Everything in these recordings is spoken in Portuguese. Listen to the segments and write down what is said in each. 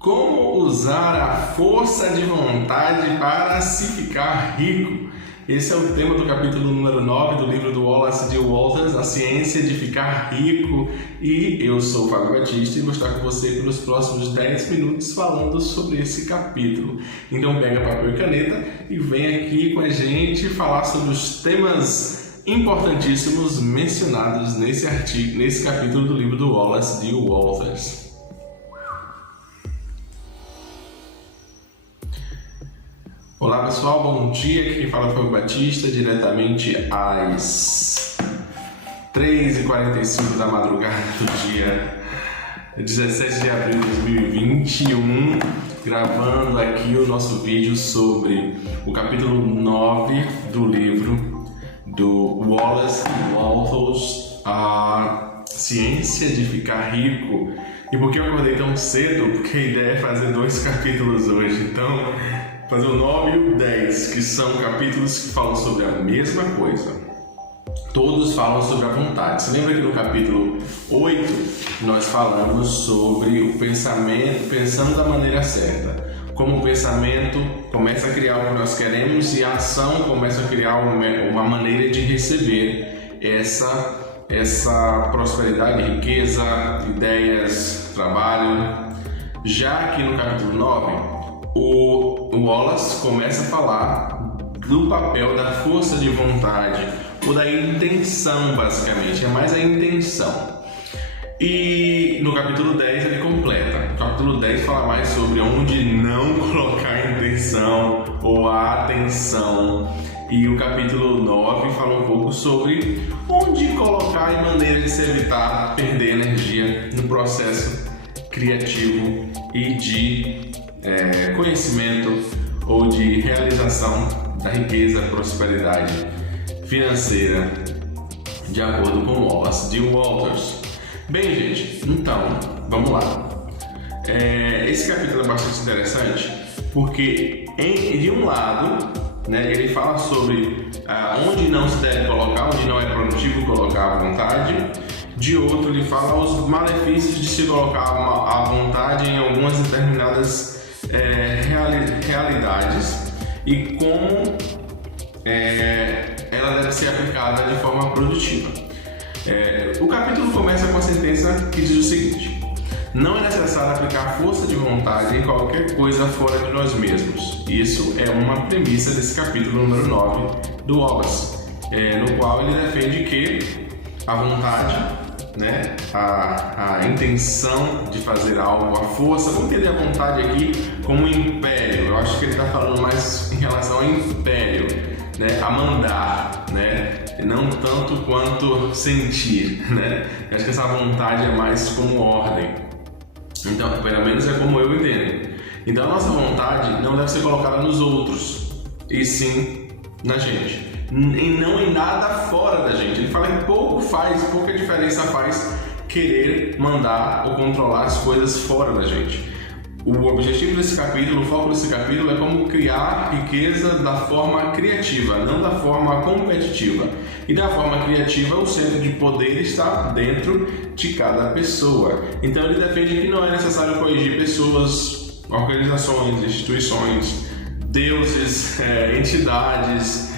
Como usar a força de vontade para se ficar rico? Esse é o tema do capítulo número 9 do livro do Wallace D. Walters, A Ciência de Ficar Rico. E eu sou o Fábio Batista e vou estar com você pelos próximos 10 minutos falando sobre esse capítulo. Então pega papel e caneta e vem aqui com a gente falar sobre os temas importantíssimos mencionados nesse capítulo do livro do Wallace D. Walters. Olá pessoal, bom dia, aqui quem fala é o Fábio Batista, diretamente às 3h45 da madrugada do dia 17 de abril de 2021, gravando aqui o nosso vídeo sobre o capítulo 9 do livro do Wallace D. Walters, A Ciência de Ficar Rico. E por que eu acordei tão cedo? Porque a ideia é fazer 2 capítulos hoje, então fazer o 9 e o 10, que são capítulos que falam sobre a mesma coisa. Todos falam sobre a vontade. Você lembra que no capítulo 8 nós falamos sobre o pensamento, pensando da maneira certa. Como o pensamento começa a criar o que nós queremos e a ação começa a criar uma maneira de receber essa prosperidade, riqueza, ideias, trabalho. Já aqui no capítulo 9, o Wallace começa a falar do papel da força de vontade, ou da intenção, basicamente, é mais a intenção. E no capítulo 10 ele completa. O capítulo 10 fala mais sobre onde não colocar a intenção ou a atenção. E o capítulo 9 fala um pouco sobre onde colocar e maneira de se evitar perder energia no processo criativo e de conhecimento ou de realização da riqueza, prosperidade financeira, de acordo com Wallace D. Walters. Bem, gente, então, vamos lá. Esse capítulo é bastante interessante porque, de um lado, ele fala sobre onde não se deve colocar, onde não é produtivo colocar a vontade. De outro, ele fala os malefícios de se colocar a vontade em algumas determinadas realidades e como ela deve ser aplicada de forma produtiva. O capítulo começa com a sentença que diz o seguinte: não é necessário aplicar força de vontade em qualquer coisa fora de nós mesmos. Isso é uma premissa desse capítulo número 9 do Wallace, no qual ele defende que a vontade, a intenção de fazer algo, a força, vamos entender a vontade aqui como um império. Eu acho que ele está falando mais em relação ao império, a mandar, não tanto quanto sentir, Eu acho que essa vontade é mais como ordem. Então, pelo menos é como eu entendo. Então, a nossa vontade não deve ser colocada nos outros, e sim na gente. E não em nada fora da gente. Ele fala que pouca diferença faz querer mandar ou controlar as coisas fora da gente. O objetivo desse capítulo, o foco desse capítulo é como criar riqueza da forma criativa, não da forma competitiva. E da forma criativa, o centro de poder está dentro de cada pessoa. Então ele defende que não é necessário corrigir pessoas, organizações, instituições, deuses, entidades,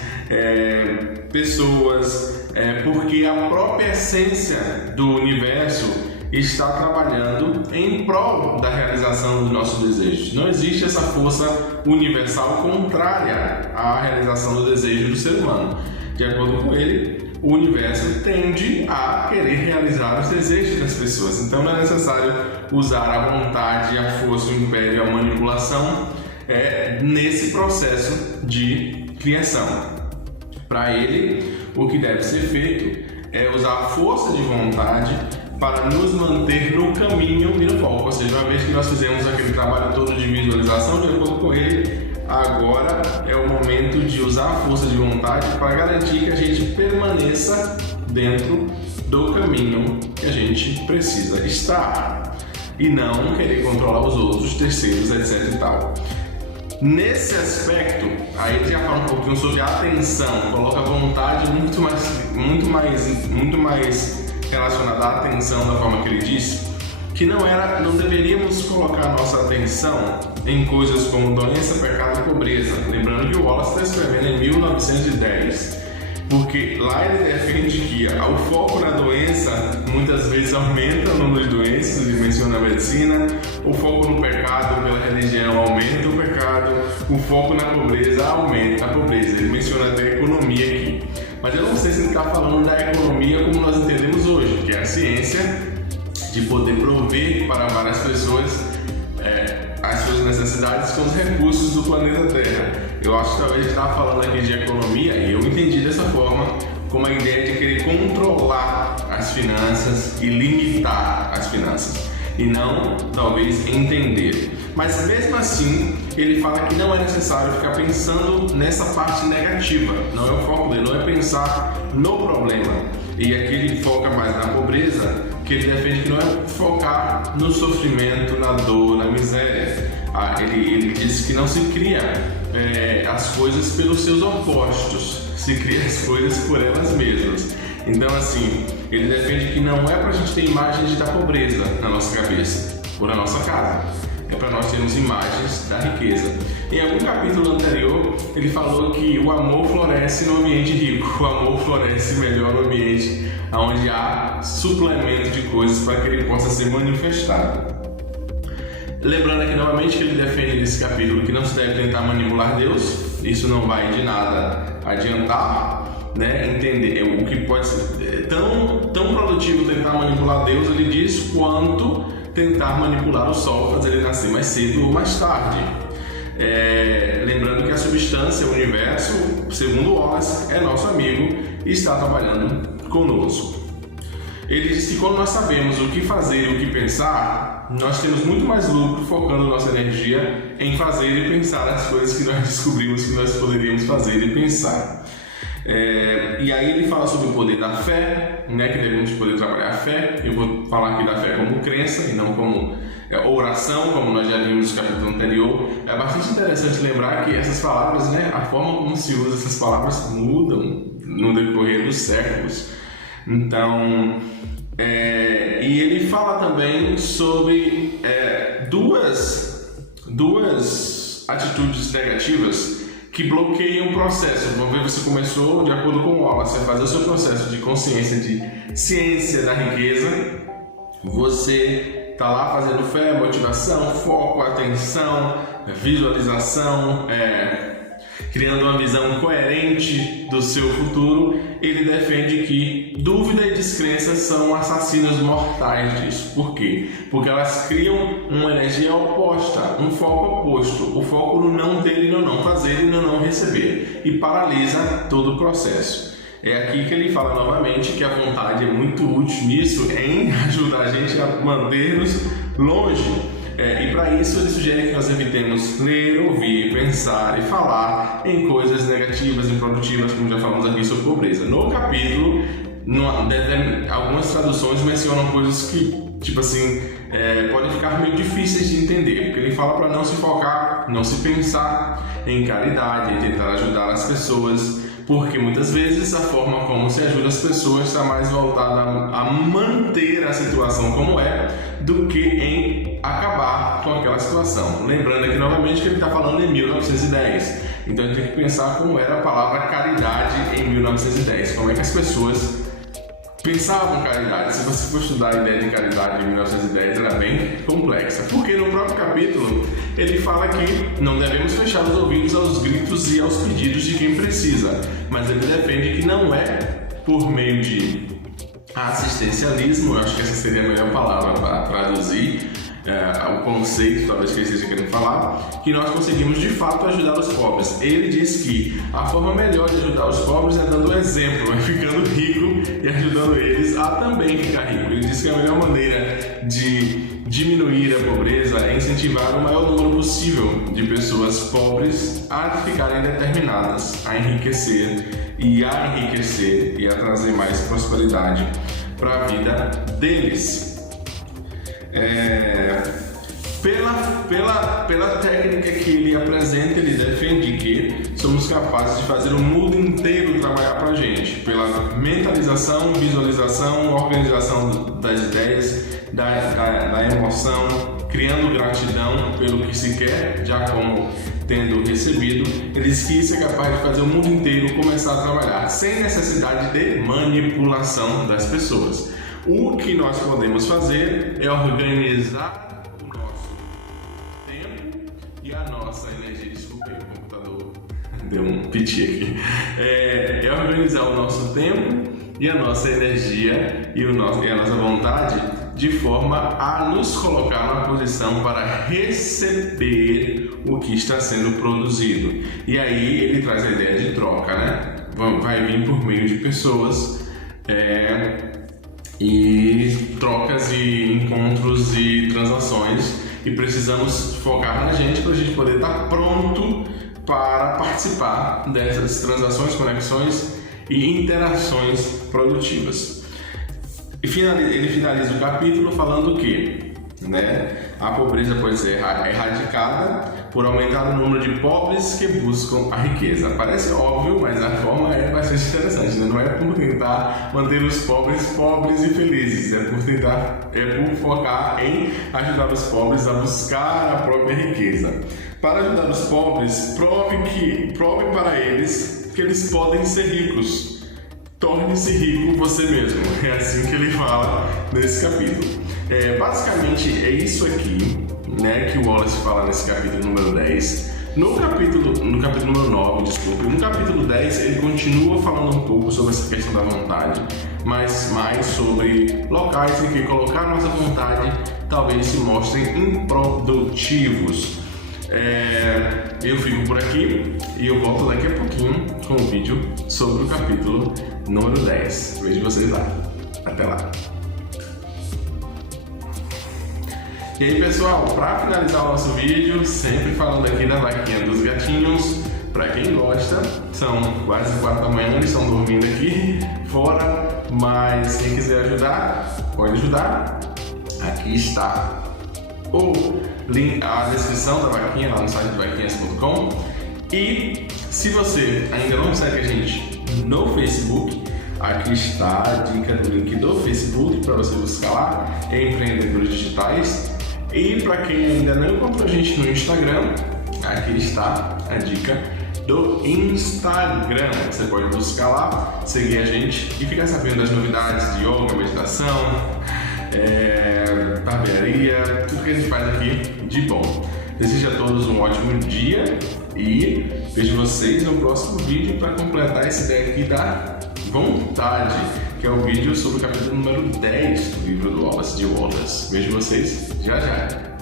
pessoas, porque a própria essência do universo está trabalhando em prol da realização dos nossos desejos. Não existe essa força universal contrária à realização do desejo do ser humano. De acordo com ele, o universo tende a querer realizar os desejos das pessoas. Então não é necessário usar a vontade, a força, o império, a manipulação nesse processo de criação. Para ele, o que deve ser feito é usar a força de vontade para nos manter no caminho e no foco. Ou seja, uma vez que nós fizemos aquele trabalho todo de visualização, de acordo com ele, agora é o momento de usar a força de vontade para garantir que a gente permaneça dentro do caminho que a gente precisa estar e não querer controlar os outros, terceiros, etc e tal. Nesse aspecto, aí ele já fala um pouquinho sobre a atenção, coloca a vontade muito mais relacionada à atenção, da forma que ele disse, que não deveríamos focar nossa atenção em coisas como doença, pecado e pobreza. Lembrando que o Wallace está escrevendo em 1910. Porque lá ele defende que o foco na doença muitas vezes aumenta o número de doenças, ele menciona a medicina, o foco no pecado pela religião aumenta o pecado, o foco na pobreza aumenta a pobreza, ele menciona até a economia aqui. Mas eu não sei se ele está falando da economia como nós entendemos hoje, que é a ciência de poder prover para várias pessoas as suas necessidades com os recursos do planeta Terra. Eu acho que talvez ele estava falando aqui de economia, e eu entendi dessa forma, como a ideia de querer controlar as finanças e limitar as finanças, e não, talvez, entender. Mas mesmo assim, ele fala que não é necessário ficar pensando nessa parte negativa, não é o foco dele, não é pensar no problema. E aqui ele foca mais na pobreza, que ele defende que não é focar no sofrimento, na dor, na miséria. Ele diz que não se cria as coisas pelos seus opostos, se cria as coisas por elas mesmas. Então, assim, ele defende que não é para a gente ter imagens da pobreza na nossa cabeça ou na nossa casa, é para nós termos imagens da riqueza. Em algum capítulo anterior, ele falou que o amor floresce no ambiente rico, o amor floresce melhor no ambiente onde há suplemento de coisas para que ele possa ser manifestado. Lembrando aqui novamente que ele defende nesse capítulo que não se deve tentar manipular Deus, isso não vai de nada adiantar, né? Entender o que pode ser tão produtivo tentar manipular Deus, ele diz, quanto tentar manipular o sol, fazer ele nascer mais cedo ou mais tarde. Lembrando que a substância, o universo, segundo Wallace, é nosso amigo e está trabalhando conosco. Ele diz que quando nós sabemos o que fazer e o que pensar, nós temos muito mais lucro focando nossa energia em fazer e pensar as coisas que nós descobrimos que nós poderíamos fazer e pensar. E aí ele fala sobre o poder da fé, né, que devemos poder trabalhar a fé. Eu vou falar aqui da fé como crença e não como oração, como nós já vimos no capítulo anterior. É bastante interessante lembrar que essas palavras, né, a forma como se usa essas palavras mudam no decorrer dos séculos. Então, e ele fala também sobre duas atitudes negativas que bloqueiam o processo. Vamos ver, você começou, de acordo com o Wallace, a fazer o seu processo de consciência, de ciência da riqueza. Você está lá fazendo fé, motivação, foco, atenção, visualização, criando uma visão coerente do seu futuro. Ele defende que dúvida e descrença são assassinos mortais disso. Por quê? Porque elas criam uma energia oposta, um foco oposto, o foco no não ter e no não fazer e no não receber, e paralisa todo o processo. É aqui que ele fala novamente que a vontade é muito útil nisso, em ajudar a gente a manter-nos longe. E para isso ele sugere que nós evitemos ler, ouvir, pensar e falar em coisas negativas, improdutivas, como já falamos aqui sobre pobreza. No capítulo, algumas traduções mencionam coisas que, tipo assim, podem ficar meio difíceis de entender, porque ele fala para não se focar, não se pensar em caridade, em tentar ajudar as pessoas, porque muitas vezes a forma como se ajuda as pessoas está mais voltada a manter a situação como é do que em acabar com aquela situação. Lembrando aqui novamente que ele está falando em 1910, então a gente tem que pensar como era a palavra caridade em 1910, como é que as pessoas pensavam caridade. Se você for estudar a ideia de caridade em 1910, era bem complexa, porque no próprio capítulo ele fala que não devemos fechar os ouvidos aos gritos e aos pedidos de quem precisa, mas ele defende que não é por meio de assistencialismo, eu acho que essa seria a melhor palavra para traduzir o conceito, talvez que ele esteja querendo falar, que nós conseguimos de fato ajudar os pobres. Ele diz que a forma melhor de ajudar os pobres é dando exemplo, é ficando rico e ajudando eles a também ficar rico. Ele diz que a melhor maneira de diminuir a pobreza é incentivar o maior número possível de pessoas pobres a ficarem determinadas a enriquecer e a trazer mais prosperidade para a vida deles. Pela técnica que ele apresenta, ele defende que somos capazes de fazer o mundo inteiro trabalhar para a gente, pela mentalização, visualização, organização das ideias, da emoção, criando gratidão pelo que se quer, já como tendo recebido. Ele diz que isso é capaz de fazer o mundo inteiro começar a trabalhar, sem necessidade de manipulação das pessoas. O que nós podemos fazer é organizar o nosso tempo e a nossa energia. Desculpe, o computador deu um piti aqui. É organizar o nosso tempo e a nossa energia e a nossa vontade de forma a nos colocar na posição para receber o que está sendo produzido. E aí ele traz a ideia de troca, né? Vai vir por meio de pessoas e trocas e encontros e transações, e precisamos focar na gente para a gente poder estar pronto para participar dessas transações, conexões e interações produtivas. E ele finaliza o capítulo falando que, a pobreza pode ser erradicada por aumentar o número de pobres que buscam a riqueza. Parece óbvio, mas a forma é bastante interessante, né? Não é por tentar manter os pobres e felizes, é por focar em ajudar os pobres a buscar a própria riqueza. Para ajudar os pobres, prove para eles que eles podem ser ricos. Torne-se rico você mesmo. É assim que ele fala nesse capítulo. Basicamente é isso aqui, que o Wallace fala nesse capítulo número 10. No capítulo número 9, desculpe, no capítulo 10 ele continua falando um pouco sobre essa questão da vontade, mas mais sobre locais em que colocar nossa vontade talvez se mostrem improdutivos. Eu fico por aqui e eu volto daqui a pouquinho com um vídeo sobre o capítulo número 10. Vejo vocês lá. Até lá. E aí, pessoal, para finalizar o nosso vídeo, sempre falando aqui da vaquinha dos gatinhos. Para quem gosta, são quase 4 da manhã, eles estão dormindo aqui fora, mas quem quiser ajudar, pode ajudar. Aqui está a descrição da vaquinha lá no site vaquinhas.com. E se você ainda não segue a gente no Facebook, aqui está a dica do link do Facebook para você buscar lá, Empreendedores Digitais. E para quem ainda não encontrou a gente no Instagram, aqui está a dica do Instagram. Você pode buscar lá, seguir a gente e ficar sabendo das novidades de yoga, meditação, barbearia, tudo que a gente faz aqui de bom. Desejo a todos um ótimo dia e vejo vocês no próximo vídeo para completar essa ideia aqui da vontade, que é o vídeo sobre o capítulo número 10 do livro do Wallace de Wallace. Vejo vocês já já.